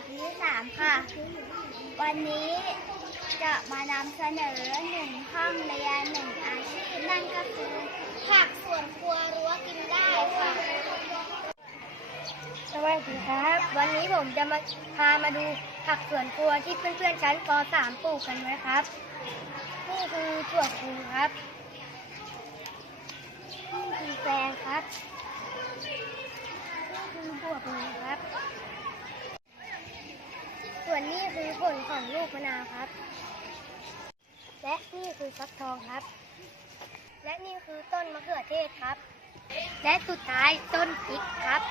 ับนิสามค่ะ วันนี้จะมานำเสนอหนึ่งห้องเรียนหนึ่งอาชีพนั่นก็คือผักสวนครัวรั้วกินได้ค่ะ สวัสดีครับ วันนี้ผมจะมาพามาดูผักสวนครัวที่เพื่อนๆชั้นป .3 ปลูกกันนะครับ นี่คือถั่วพูครับนี่คือแฟงครับ นี่คือบัวพูครับ ส่วนนี้คือ ผลของลูกมะนาวครับ และนี่คือฟักทองครับ และนี่คือต้นมะเขือเทศครับ และสุดท้ายต้นพริกครับ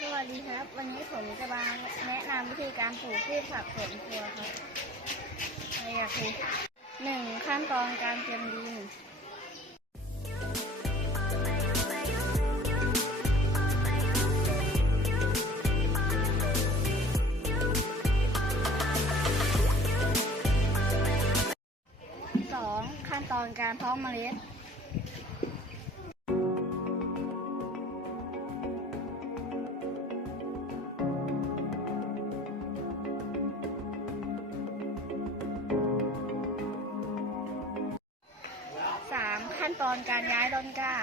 สวัสดีครับ วันนี้ผมจะมาแนะนำวิธีการปลูกพืชผักสวนครัวครับอะไรอะคือหนึ่งขั้นตอนการเตรียมดิน ขั้นตอนการเพาะเมล็ดสามขั้นตอนการย้ายต้นกล้า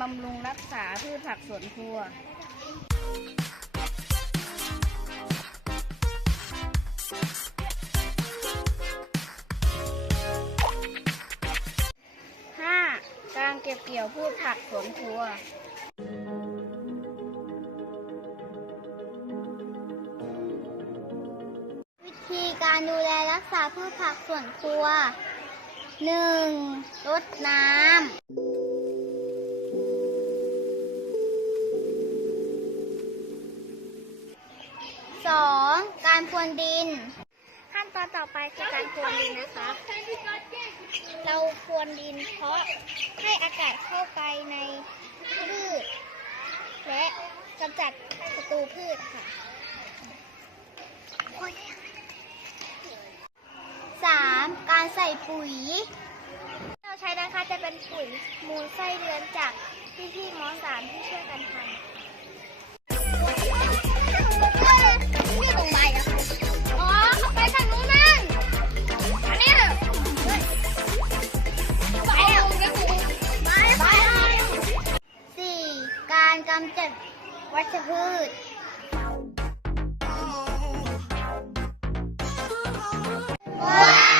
บำรุงรักษาพืชผักสวนครัวห้าการเก็บเกี่ยวพืชผักสวนครัววิธีการดูแลรักษาพืชผักสวนครัว 1. รดน้ำ การพรวนดิน ขั้นตอนต่อไปคือการพรวนดินนะคะ เราพรวนดินเพราะให้อากาศเข้าไปในพืช และกำจัดศัตรูพืชค่ะสามการใส่ปุ๋ย เราใช้นะคะจะเป็นปุ๋ยมูลไส้เดือนจากพี่พี่ๆมสามที่ช่วยกันทำ การกำ